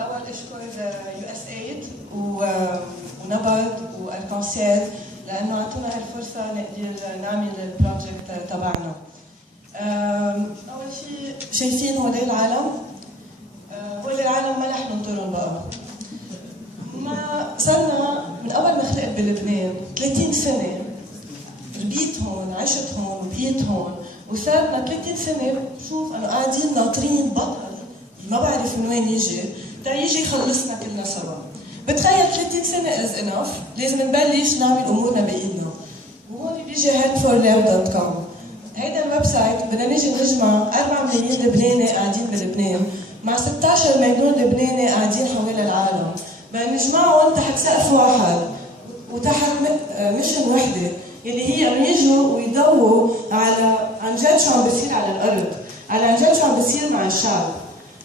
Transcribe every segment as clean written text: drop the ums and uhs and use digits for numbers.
بالاول اشكر USAID ونبض واركانسيل لانه اعطونا هالفرصه نقدر نعمل البروجكت تبعنا. اول شيء شايفين هول العالم، هول العالم ما رح ننطرهم بقى. ما صرنا من اول ما خلقت بلبنان 30 سنه ربيت هون، عشت هون، وبقيت هون، وصارنا 30 سنه بشوف انه قاعدين ناطرين بطل ما بعرف من وين يجي يجي يخلصنا كلنا سوا. بتخيل 30 سنه از انف، لازم نبلش نعمل امورنا بايدنا. وهون بيجي helpforlab.com. هيدا الويب سايت بدنا نيجي نجمع 4 ملايين لبناني قاعدين بلبنان مع 16 مليون لبناني قاعدين حول العالم، بدنا نجمعهم تحت سقف واحد وتحت مشن وحده اللي هي انه يجوا ويضووا على عن جد شو عم بيصير على الارض، على عن جد شو عم بيصير مع الشعب.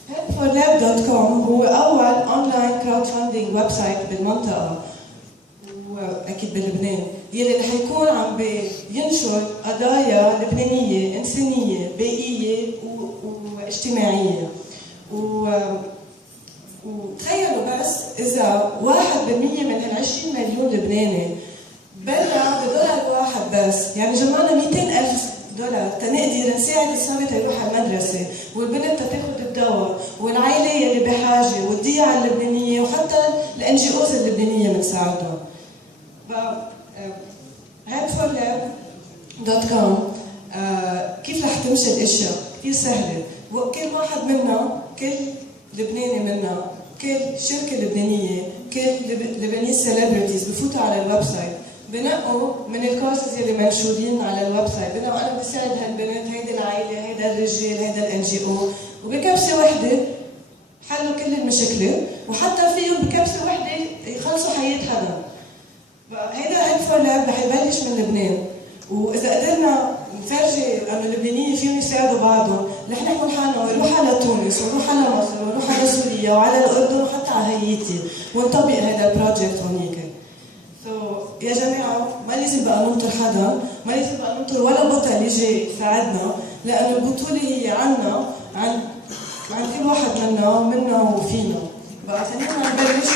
helpforlab.com هو اول اونلاين كراود فاندنج ويب سايت بالمنطقه واكيد بلبنان، يلي رح يكون عم بينشر قضايا لبنانيه انسانيه بيئيه واجتماعيه. وتخيلوا بس اذا 1% من هال 20 مليون لبناني بلع بدولار واحد بس، يعني جمعنا 200,000 دولار تنقدر نساعد الصبي تيروح على المدرسه، والبنت تاخذ الدواء، والعائله يلي بحاجه، والضيعه اللبنانيه، وحتى الNGOs اللبنانيه بنساعدهم. helpforlab.com كيف رح تمشي الاشياء؟ كثير سهله، وكل واحد منا، كل لبناني منا، كل شركه لبنانيه، كل لبنانيز سيلبرتيز بفوتوا على الويب سايت، بنقوا من الكورسز اللي منشورين على الويب سايت، بنقوا انا بساعد هالبنت، هيدي العائله، هيدا الرجال، هيدا الNGO، وبكبسه وحده حلوا كل المشكله، وحتى فيهم بكبسه وحده يخلصوا حياه حدا. هيدا helpforlab رح يبلش من لبنان، واذا قدرنا نفرجي انه اللبنانيين فيهم يساعدوا بعضهم، رح نحمل حالنا ونروح على تونس، ونروح على مصر، ونروح على سوريا، وعلى الاردن، وحتى على هايتي، ونطبق هذا البروجكت هونيك. يا جماعه ما لازم بقى ننطر حدا، ما لازم بقى ننطر ولا بطل يجي يساعدنا، لانه البطوله هي عنا، عن كل واحد منا وفينا. بقى خلينا نبلش